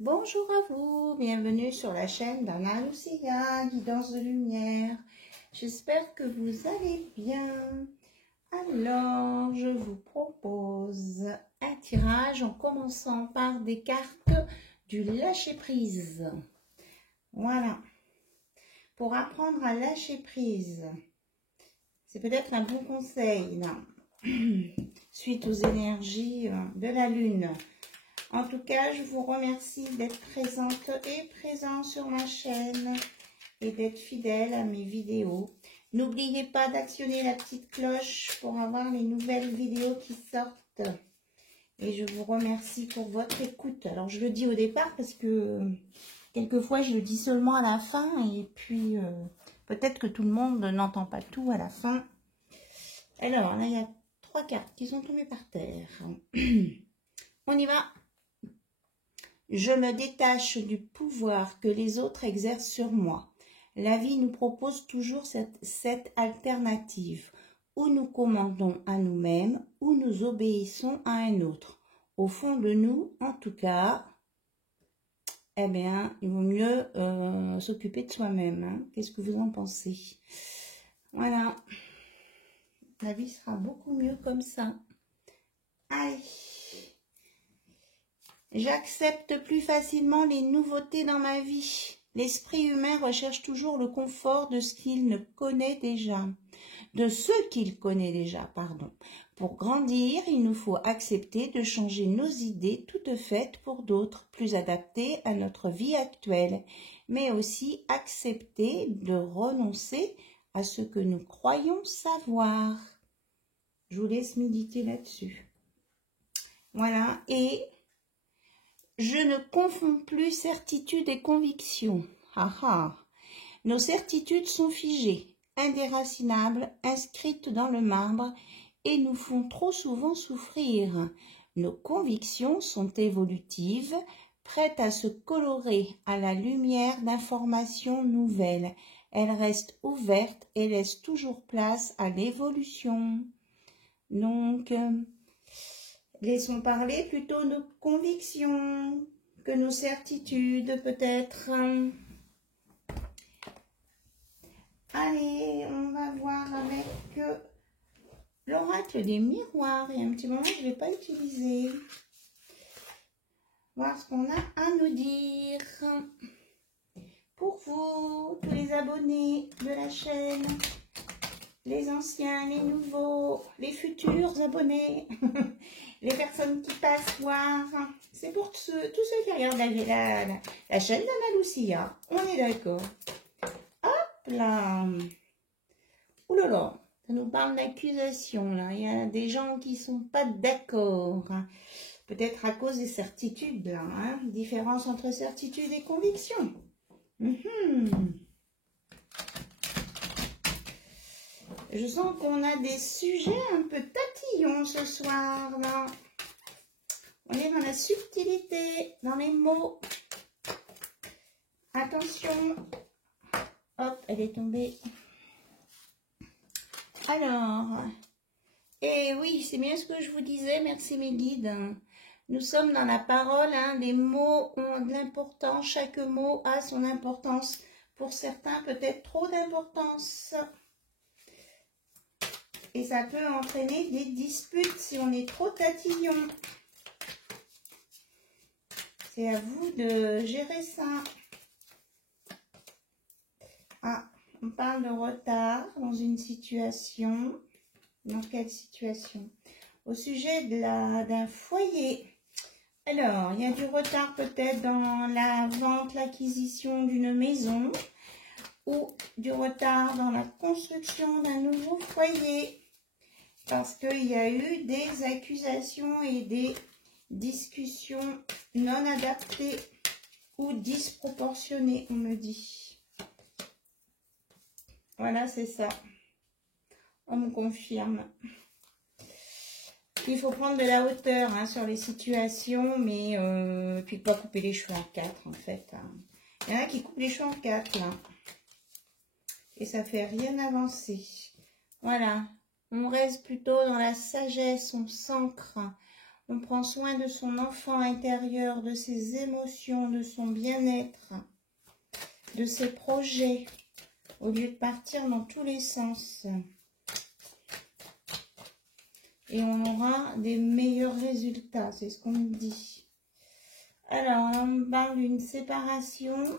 Bonjour à vous, bienvenue sur la chaîne d'Anna Lucia, guidance de lumière. J'espère que vous allez bien. Alors, je vous propose un tirage en commençant par des cartes du lâcher-prise. Voilà. Pour apprendre à lâcher prise, c'est peut-être un bon conseil, là, suite aux énergies de la Lune. En tout cas, je vous remercie d'être présente et présent sur ma chaîne et d'être fidèle à mes vidéos. N'oubliez pas d'actionner la petite cloche pour avoir les nouvelles vidéos qui sortent. Et je vous remercie pour votre écoute. Alors, je le dis au départ parce que quelquefois, je le dis seulement à la fin. Et puis, peut-être que tout le monde n'entend pas tout à la fin. Alors, là, il y a 3 cartes qui sont tombées par terre. On y va. Je me détache du pouvoir que les autres exercent sur moi. La vie nous propose toujours cette alternative, où nous commandons à nous-mêmes, ou nous obéissons à un autre. Au fond de nous, en tout cas, eh bien, il vaut mieux s'occuper de soi-même. Hein. Qu'est-ce que vous en pensez? Voilà. La vie sera beaucoup mieux comme ça. Allez. J'accepte plus facilement les nouveautés dans ma vie. L'esprit humain recherche toujours le confort de ce qu'il ne connaît déjà. De ce qu'il connaît déjà, pardon. Pour grandir, il nous faut accepter de changer nos idées toutes faites pour d'autres, plus adaptées à notre vie actuelle, mais aussi accepter de renoncer à ce que nous croyons savoir. Je vous laisse méditer là-dessus. Voilà, et je ne confonds plus certitude et conviction. Ah ah. Nos certitudes sont figées, indéracinables, inscrites dans le marbre et nous font trop souvent souffrir. Nos convictions sont évolutives, prêtes à se colorer à la lumière d'informations nouvelles. Elles restent ouvertes et laissent toujours place à l'évolution. Donc, laissons parler plutôt nos convictions que nos certitudes, peut-être. Allez, on va voir avec l'oracle des miroirs. Il y a un petit moment, je ne l'ai pas utilisé. Voir ce qu'on a à nous dire. Pour vous, tous les abonnés de la chaîne, les anciens, les nouveaux, les futurs abonnés, les personnes qui passent voir. C'est pour tous ceux qui regardent la chaîne d'Anna Lucia. On est d'accord. Hop là. Ouh là là, ça nous parle d'accusation là. Il y a des gens qui ne sont pas d'accord. Peut-être à cause des certitudes là. Hein. Différence entre certitude et conviction. Je sens qu'on a des sujets un peu tatillons ce soir, là. On est dans la subtilité, dans les mots. Attention. Hop, elle est tombée. Alors, et oui, c'est bien ce que je vous disais, merci mes guides. Nous sommes dans la parole, hein, les mots ont de l'importance, chaque mot a son importance. Pour certains, peut-être trop d'importance. Et ça peut entraîner des disputes si on est trop tatillon. C'est à vous de gérer ça. Ah, on parle de retard dans une situation. Dans quelle situation? Au sujet d'un foyer. Alors, il y a du retard peut-être dans la vente, l'acquisition d'une maison. Ou du retard dans la construction d'un nouveau foyer. Parce qu'il y a eu des accusations et des discussions non adaptées ou disproportionnées, on me dit. Voilà, c'est ça. On me confirme. Il faut prendre de la hauteur hein, sur les situations, mais puis pas couper les cheveux en 4 en fait. Hein. Il y en a qui coupent les cheveux en 4 là. Et ça fait rien avancer. Voilà. On reste plutôt dans la sagesse, on s'ancre, On prend soin de son enfant intérieur, de ses émotions, de son bien-être, de ses projets, au lieu de partir dans tous les sens. Et on aura des meilleurs résultats, c'est ce qu'on me dit. Alors, on me parle d'une séparation.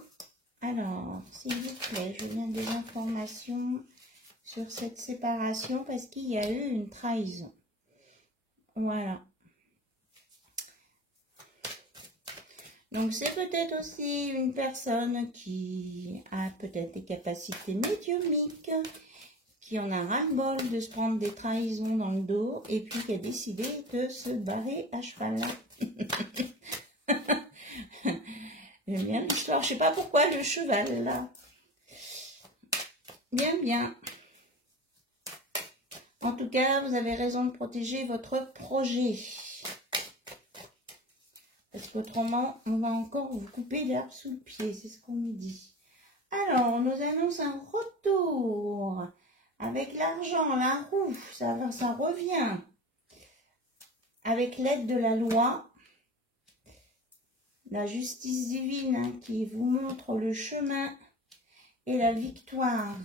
Alors, s'il vous plaît, je viens des informations sur cette séparation parce qu'il y a eu une trahison. Voilà. Donc, c'est peut-être aussi une personne qui a peut-être des capacités médiumniques, qui en a ras-le-bol de se prendre des trahisons dans le dos et puis qui a décidé de se barrer à cheval. J'aime bien l'histoire, je sais pas pourquoi le cheval là. Bien, bien. En tout cas, vous avez raison de protéger votre projet. Parce qu'autrement, on va encore vous couper l'herbe sous le pied, c'est ce qu'on nous dit. Alors, on nous annonce un retour. Avec l'argent, la roue, ça revient. Avec l'aide de la loi, la justice divine hein, qui vous montre le chemin et la victoire.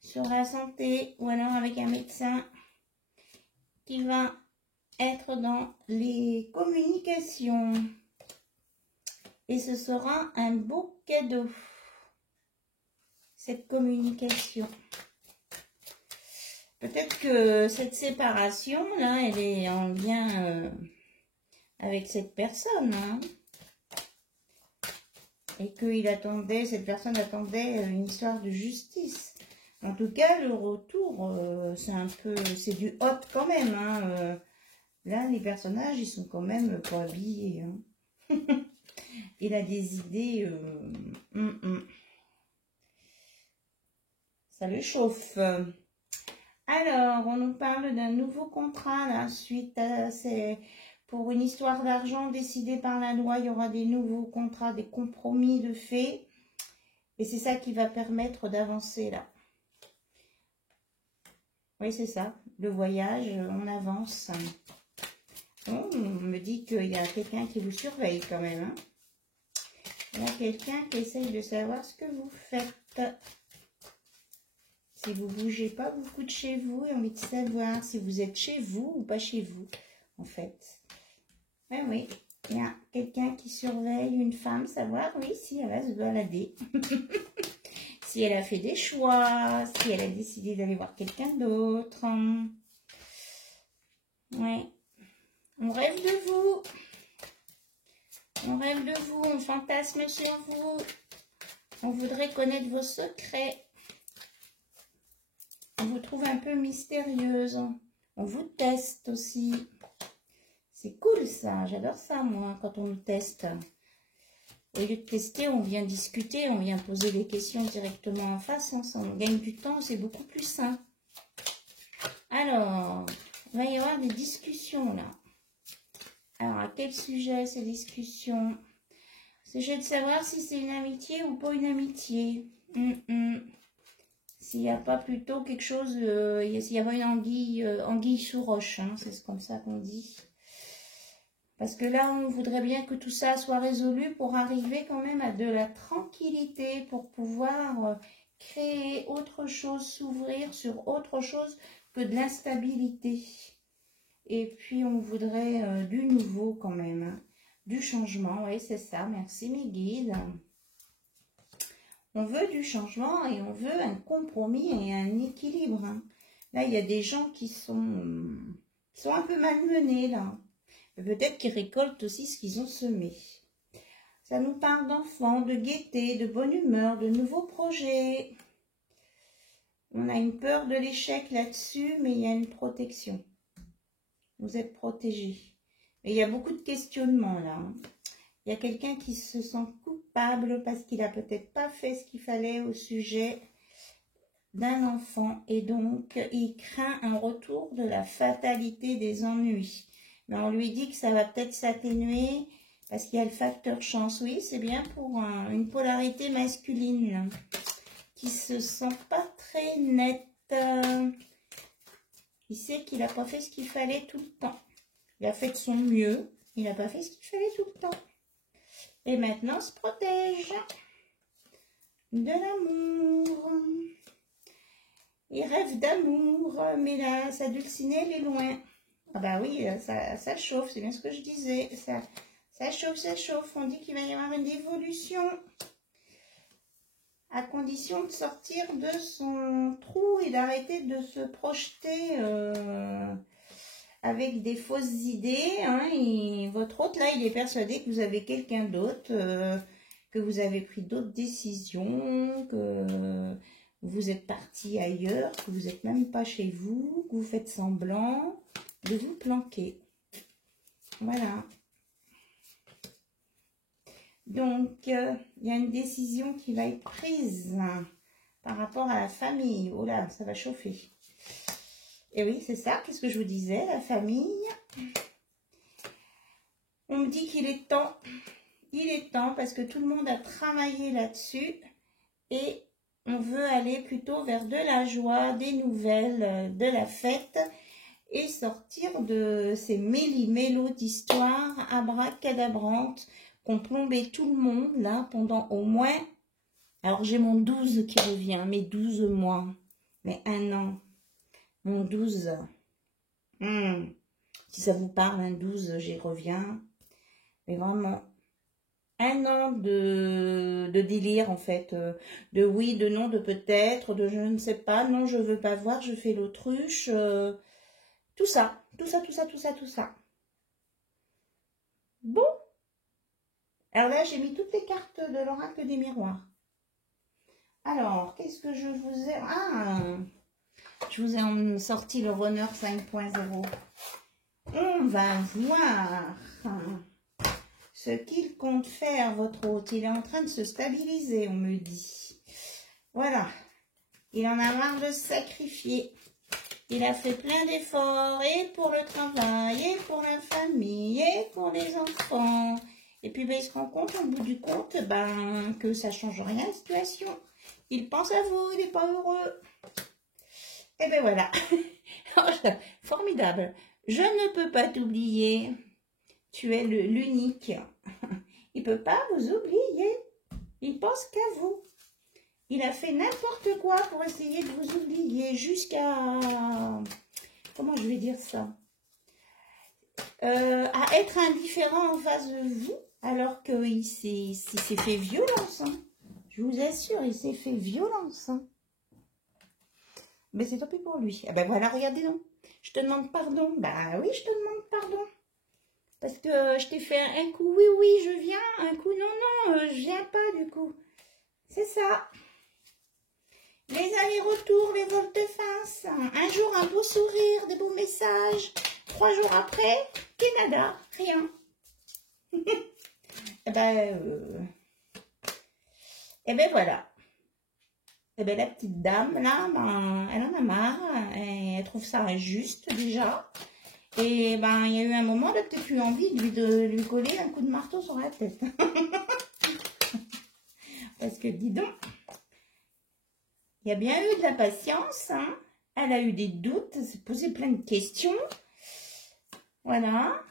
Sur la santé, ou alors avec un médecin qui va être dans les communications. Et ce sera un beau cadeau, cette communication. Peut-être que cette séparation, là, elle est en lien avec cette personne. Hein, et que cette personne attendait une histoire de justice. En tout cas, le retour, c'est du hot quand même. Hein, là, les personnages, ils sont quand même pas habillés. Hein. Il a des idées... Ça le chauffe. Alors, on nous parle d'un nouveau contrat, là, suite à... Pour une histoire d'argent décidée par la loi, il y aura des nouveaux contrats, des compromis de fait. Et c'est ça qui va permettre d'avancer, là. Oui, c'est ça. Le voyage, on avance. Bon, on me dit qu'il y a quelqu'un qui vous surveille quand même. Hein. Il y a quelqu'un qui essaye de savoir ce que vous faites. Si vous ne bougez pas beaucoup de chez vous, il a envie de savoir si vous êtes chez vous ou pas chez vous, en fait. Oui, oui. Il y a quelqu'un qui surveille une femme, savoir, oui, si elle va se balader. Si elle a fait des choix, si elle a décidé d'aller voir quelqu'un d'autre. Oui. On rêve de vous. On rêve de vous, on fantasme sur vous. On voudrait connaître vos secrets. On vous trouve un peu mystérieuse. On vous teste aussi. C'est cool ça, j'adore ça moi, quand on nous teste. Au lieu de tester, on vient discuter, on vient poser des questions directement en face. On gagne du temps, c'est beaucoup plus sain. Alors, il va y avoir des discussions là. Alors, à quel sujet ces discussions? C'est juste de savoir si c'est une amitié ou pas une amitié. S'il n'y a pas plutôt quelque chose, s'il y a pas une anguille sous roche, hein, c'est comme ça qu'on dit. Parce que là, on voudrait bien que tout ça soit résolu pour arriver quand même à de la tranquillité, pour pouvoir créer autre chose, s'ouvrir sur autre chose que de l'instabilité. Et puis, on voudrait du nouveau quand même, hein, du changement, oui, c'est ça, merci mes guides. On veut du changement et on veut un compromis et un équilibre. Hein. Là, il y a des gens qui sont un peu malmenés, là. Peut-être qu'ils récoltent aussi ce qu'ils ont semé. Ça nous parle d'enfants, de gaieté, de bonne humeur, de nouveaux projets. On a une peur de l'échec là-dessus, mais il y a une protection. Vous êtes protégés. Mais il y a beaucoup de questionnements là. Il y a quelqu'un qui se sent coupable parce qu'il n'a peut-être pas fait ce qu'il fallait au sujet d'un enfant. Et donc, il craint un retour de la fatalité des ennuis. Mais on lui dit que ça va peut-être s'atténuer parce qu'il y a le facteur chance. Oui, c'est bien pour une polarité masculine là, qui se sent pas très nette. Il sait qu'il n'a pas fait ce qu'il fallait tout le temps. Il a fait de son mieux. Il n'a pas fait ce qu'il fallait tout le temps. Et maintenant, se protège de l'amour. Il rêve d'amour, mais là, sa dulcinée, elle est loin. Ah bah oui, ça chauffe, c'est bien ce que je disais. Ça chauffe, ça chauffe. On dit qu'il va y avoir une évolution. À condition de sortir de son trou et d'arrêter de se projeter avec des fausses idées. Hein. Et votre hôte, là, il est persuadé que vous avez quelqu'un d'autre, que vous avez pris d'autres décisions, que vous êtes parti ailleurs, que vous n'êtes même pas chez vous, que vous faites semblant de vous planquer. Voilà. Donc, il y a une décision qui va être prise par rapport à la famille. Oh là, ça va chauffer. Et oui, c'est ça, qu'est-ce que je vous disais, la famille. On me dit qu'il est temps. Il est temps parce que tout le monde a travaillé là-dessus. Et on veut aller plutôt vers de la joie, des nouvelles, de la fête. Et sortir de ces méli-mélos d'histoires abracadabrantes qu'on plombait tout le monde, là, pendant au moins... Alors, j'ai mon 12 qui revient, mes 12 mois, mais 1 an. Mon 12. Si ça vous parle, un 12, j'y reviens. Mais vraiment, 1 an de délire, en fait. De oui, de non, de peut-être, de je ne sais pas, non, je veux pas voir, je fais l'autruche. Tout ça, tout ça, tout ça, tout ça, tout ça. Bon. Alors là, j'ai mis toutes les cartes de l'oracle des miroirs. Alors, qu'est-ce que je vous ai... Ah, je vous ai sorti le Runner 5.0. On va voir ce qu'il compte faire, votre hôte. Il est en train de se stabiliser, on me dit. Voilà. Il en a marre de se sacrifier. Il a fait plein d'efforts, et pour le travail, et pour la famille, et pour les enfants. Et puis, ben, il se rend compte, au bout du compte, ben, que ça ne change rien, la situation. Il pense à vous, il n'est pas heureux. Et ben voilà. Formidable. Je ne peux pas t'oublier. Tu es l'unique. Il ne peut pas vous oublier. Il pense qu'à vous. Il a fait n'importe quoi pour essayer de vous oublier jusqu'à... Comment je vais dire ça? À être indifférent en face de vous, alors qu'il s'est fait violence. Hein. Je vous assure, il s'est fait violence. Hein. Mais c'est tant pis pour lui. Ah ben voilà, regardez donc. Je te demande pardon. Bah oui, je te demande pardon. Parce que je t'ai fait un coup, oui, oui, je viens. Un coup, non, non, je viens pas du coup. C'est ça. Les allers-retours, les volte-face. Un jour, un beau sourire, des beaux messages. 3 jours après, Canada, rien. Eh ben voilà. Eh ben la petite dame, là, ben, elle en a marre. Elle trouve ça injuste déjà. Et ben, il y a eu un moment, elle a peut-être eu envie de lui coller un coup de marteau sur la tête. Parce que, dis donc, il y a bien eu de la patience. Hein. Elle a eu des doutes, elle s'est posé plein de questions. Voilà.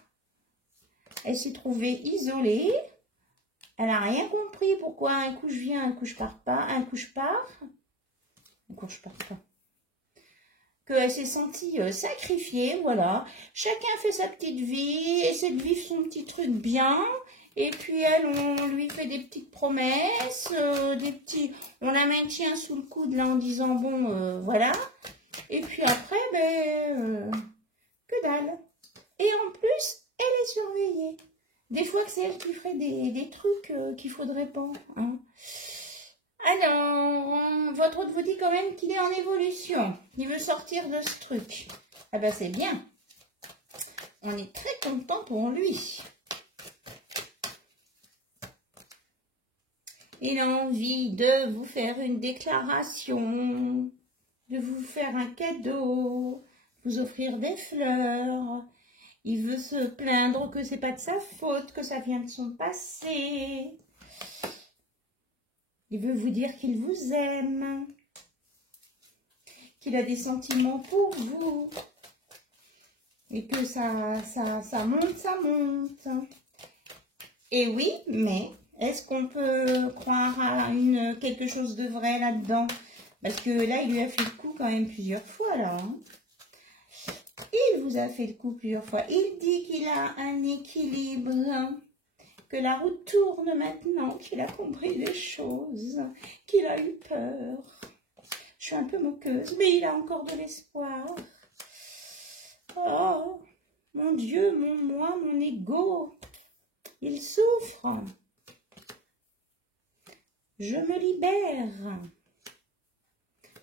Elle s'est trouvée isolée. Elle n'a rien compris pourquoi un coup je viens, un coup je pars pas, un coup je pars. Un coup je pars pas. Qu'elle s'est sentie sacrifiée, voilà. Chacun fait sa petite vie, essaie de vivre son petit truc bien. Et puis elle, on lui fait des petites promesses, on la maintient sous le coude là en disant bon, voilà. Et puis après, ben, que dalle. Et en plus, elle est surveillée. Des fois que c'est elle qui ferait des trucs qu'il ne faudrait pas. Hein. Alors, votre hôte vous dit quand même qu'il est en évolution. Il veut sortir de ce truc. Ah ben c'est bien. On est très content pour lui. Il a envie de vous faire une déclaration, de vous faire un cadeau, vous offrir des fleurs. Il veut se plaindre que c'est pas de sa faute, que ça vient de son passé. Il veut vous dire qu'il vous aime, qu'il a des sentiments pour vous. Et que ça monte, ça monte. Et oui, mais est-ce qu'on peut croire à quelque chose de vrai là-dedans? Parce que là, il lui a fait le coup quand même plusieurs fois, là. Hein. Il vous a fait le coup plusieurs fois. Il dit qu'il a un équilibre, que la roue tourne maintenant, qu'il a compris les choses, qu'il a eu peur. Je suis un peu moqueuse, mais il a encore de l'espoir. Oh, mon Dieu, mon moi, mon ego, il souffre. Je me libère.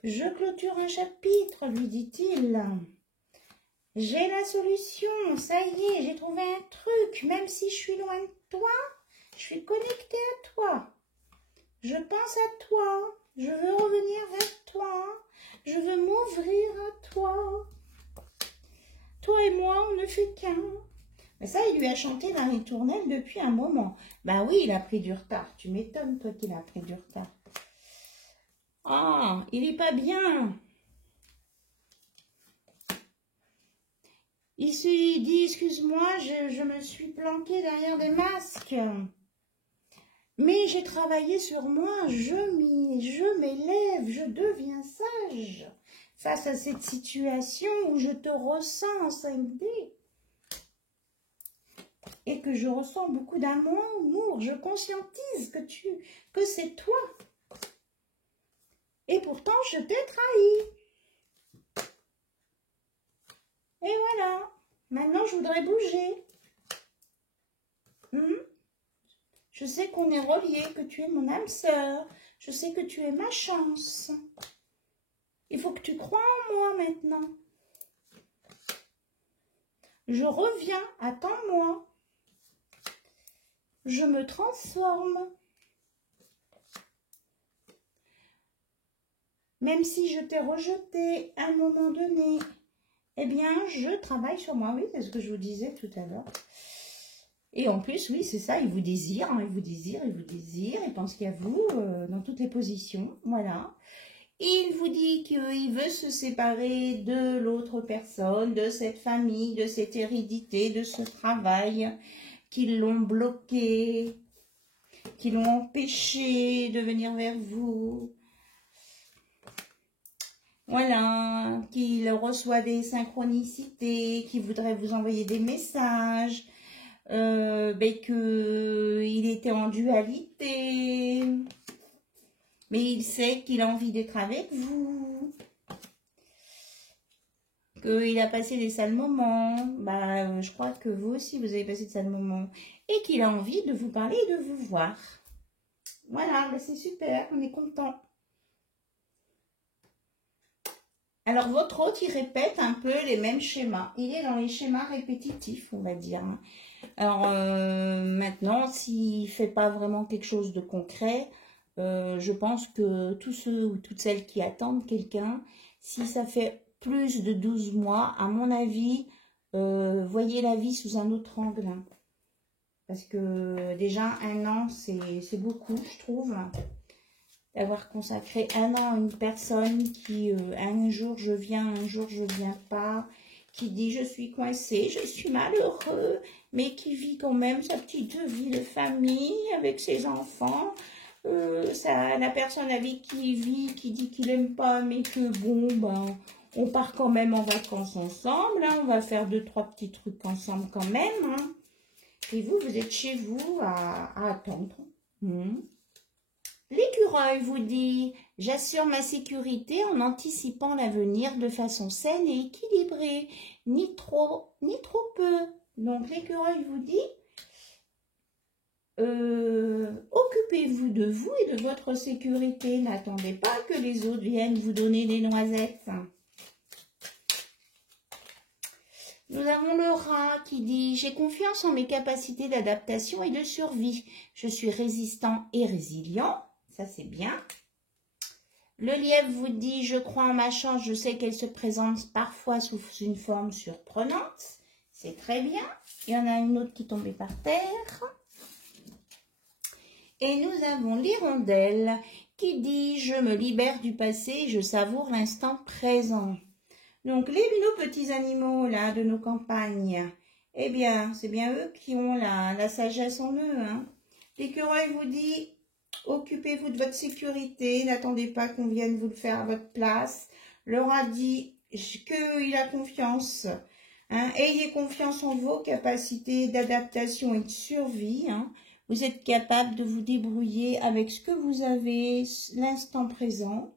Je clôture un chapitre, lui dit-il. J'ai la solution, ça y est, j'ai trouvé un truc. Même si je suis loin de toi, je suis connectée à toi. Je pense à toi. Je veux revenir vers toi. Je veux m'ouvrir à toi. Toi et moi, on ne fait qu'un. Mais ça, il lui a chanté la ritournelle depuis un moment. Ben oui, il a pris du retard. Tu m'étonnes, toi, qu'il a pris du retard. Ah, il est pas bien. Il se dit, excuse-moi, je me suis planquée derrière des masques. Mais j'ai travaillé sur moi, je m'élève, je deviens sage face à cette situation où je te ressens en 5D. Et que je ressens beaucoup d'amour, je conscientise que c'est toi. Et pourtant, je t'ai trahi. Et voilà. Maintenant, je voudrais bouger. Je sais qu'on est reliés, que tu es mon âme sœur. Je sais que tu es ma chance. Il faut que tu crois en moi maintenant. Je reviens, attends-moi. Je me transforme. Même si je t'ai rejeté à un moment donné, eh bien, je travaille sur moi. Oui, c'est ce que je vous disais tout à l'heure. Et en plus, oui, c'est ça, il vous désire, hein, il vous désire, il pense qu'à vous dans toutes les positions, voilà. Il vous dit qu'il veut se séparer de l'autre personne, de cette famille, de cette hérédité, de ce travail, qui l'ont bloqué, qui l'ont empêché de venir vers vous. Voilà, qu'il reçoit des synchronicités, qu'il voudrait vous envoyer des messages, qu'il était en dualité, mais il sait qu'il a envie d'être avec vous, qu'il a passé des sales moments, je crois que vous aussi vous avez passé de sales moments, et qu'il a envie de vous parler et de vous voir. Voilà, c'est super, on est content. Alors, votre hôte, il répète un peu les mêmes schémas. Il est dans les schémas répétitifs, on va dire. Alors, maintenant, s'il ne fait pas vraiment quelque chose de concret, je pense que tous ceux ou toutes celles qui attendent quelqu'un, si ça fait plus de 12 mois, à mon avis, voyez la vie sous un autre angle. Parce que déjà, 1 an, c'est beaucoup, je trouve. D'avoir consacré 1 an à une personne qui, un jour je viens, un jour je viens pas, qui dit je suis coincé, je suis malheureux, mais qui vit quand même sa petite vie de famille avec ses enfants. La personne avec qui il vit, qui dit qu'il n'aime pas, mais que bon, on part quand même en vacances ensemble, hein, on va faire 2-3 petits trucs ensemble quand même. Hein. Et vous êtes chez vous à attendre. L'écureuil vous dit « J'assure ma sécurité en anticipant l'avenir de façon saine et équilibrée, ni trop peu. » Donc l'écureuil vous dit « Occupez-vous de vous et de votre sécurité. N'attendez pas que les autres viennent vous donner des noisettes. » Nous avons le rat qui dit « J'ai confiance en mes capacités d'adaptation et de survie. Je suis résistant et résilient. » Ça, c'est bien. Le lièvre vous dit « Je crois en ma chance, je sais qu'elle se présente parfois sous une forme surprenante. » C'est très bien. Il y en a une autre qui tombait par terre. Et nous avons l'hirondelle qui dit « Je me libère du passé, je savoure l'instant présent. » Donc, nos petits animaux, là, de nos campagnes, eh bien, c'est bien eux qui ont la sagesse en eux. Hein. L'écureuil vous dit, occupez-vous de votre sécurité, n'attendez pas qu'on vienne vous le faire à votre place. Le rat dit qu'il a confiance. Hein. Ayez confiance en vos capacités d'adaptation et de survie. Hein. Vous êtes capable de vous débrouiller avec ce que vous avez, l'instant présent.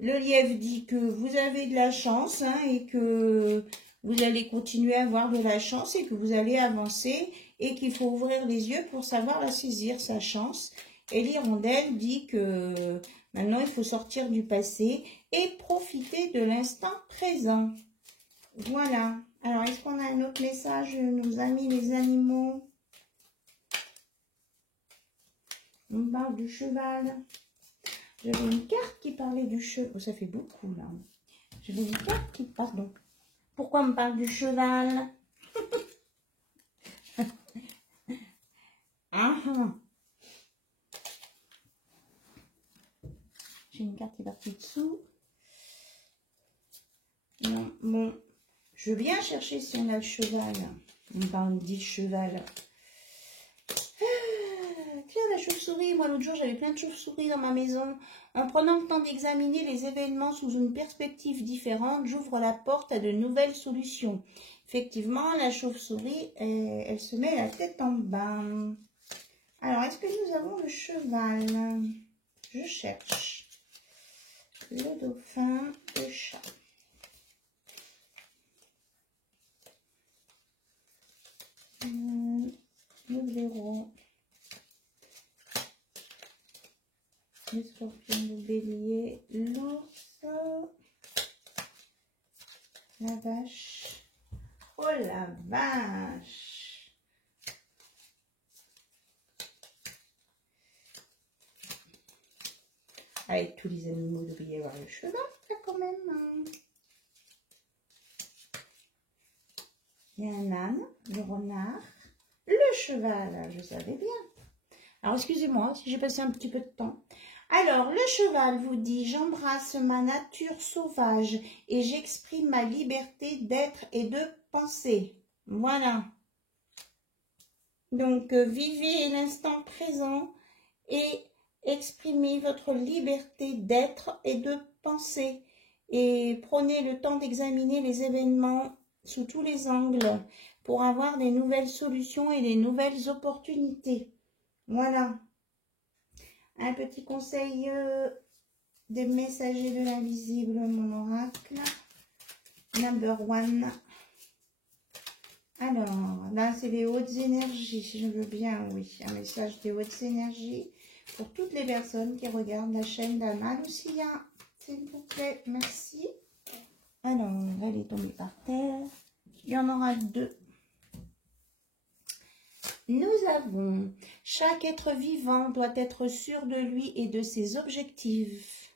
Le lièvre dit que vous avez de la chance hein, et que vous allez continuer à avoir de la chance et que vous allez avancer et qu'il faut ouvrir les yeux pour savoir la saisir, sa chance. Et l'hirondelle dit que maintenant il faut sortir du passé et profiter de l'instant présent. Voilà. Alors, est-ce qu'on a un autre message de nos amis les animaux? On parle du cheval. J'avais une carte qui parlait du cheval. Oh, ça fait beaucoup, là. J'avais une carte qui... Pardon. Pourquoi on me parle du cheval? J'ai une carte qui est partie dessous. Non, bon. Je veux bien chercher si on a le cheval. On parle du cheval. Tiens, la chauve-souris. Moi, l'autre jour, j'avais plein de chauves-souris dans ma maison. En prenant le temps d'examiner les événements sous une perspective différente, j'ouvre la porte à de nouvelles solutions. Effectivement, la chauve-souris, elle se met la tête en bas. Alors, est-ce que nous avons le cheval? Je cherche. Le dauphin, le chat. Le blaireau. Le scorpion, le bélier, l'ours, la vache. Oh la vache! Avec tous les animaux, il devrait y avoir le cheval, là, quand même. Hein. Il y a un âne, le renard, le cheval, je savais bien. Alors, excusez-moi si j'ai passé un petit peu de temps. Alors, le cheval vous dit, j'embrasse ma nature sauvage et j'exprime ma liberté d'être et de penser. Voilà. Donc, vivez l'instant présent et exprimez votre liberté d'être et de penser. Et prenez le temps d'examiner les événements sous tous les angles pour avoir des nouvelles solutions et des nouvelles opportunités. Voilà. Un petit conseil des messagers de l'invisible, mon oracle. Number 1. Alors, là, c'est les hautes énergies, si je veux bien, oui. Un message des hautes énergies pour toutes les personnes qui regardent la chaîne d'Ama Lucia. S'il vous plaît, merci. Alors, elle est tombée par terre. Il y en aura 2. Nous avons, chaque être vivant doit être sûr de lui et de ses objectifs.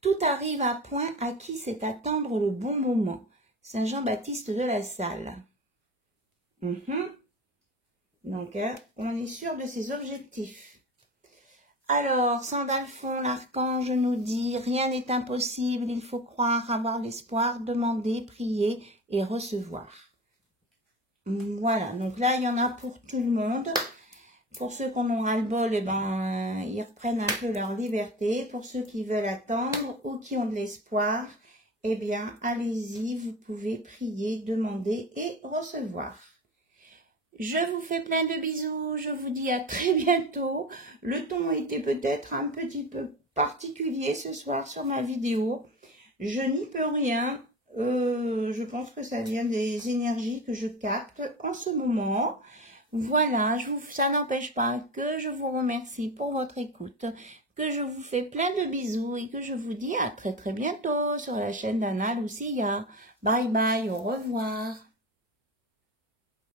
Tout arrive à point à qui sait attendre le bon moment. Saint Jean-Baptiste de la Salle. Donc, on est sûr de ses objectifs. Alors, Sandalphon, l'archange nous dit, rien n'est impossible, il faut croire, avoir l'espoir, demander, prier et recevoir. Voilà, donc là, il y en a pour tout le monde. Pour ceux qui en ont ras-le-bol, eh ben, ils reprennent un peu leur liberté. Pour ceux qui veulent attendre ou qui ont de l'espoir, eh bien, allez-y, vous pouvez prier, demander et recevoir. Je vous fais plein de bisous, je vous dis à très bientôt. Le ton était peut-être un petit peu particulier ce soir sur ma vidéo. Je n'y peux rien. Je pense que ça vient des énergies que je capte en ce moment. Voilà, ça n'empêche pas que je vous remercie pour votre écoute, que je vous fais plein de bisous et que je vous dis à très très bientôt sur la chaîne d'Ana Lucia. Bye bye, au revoir.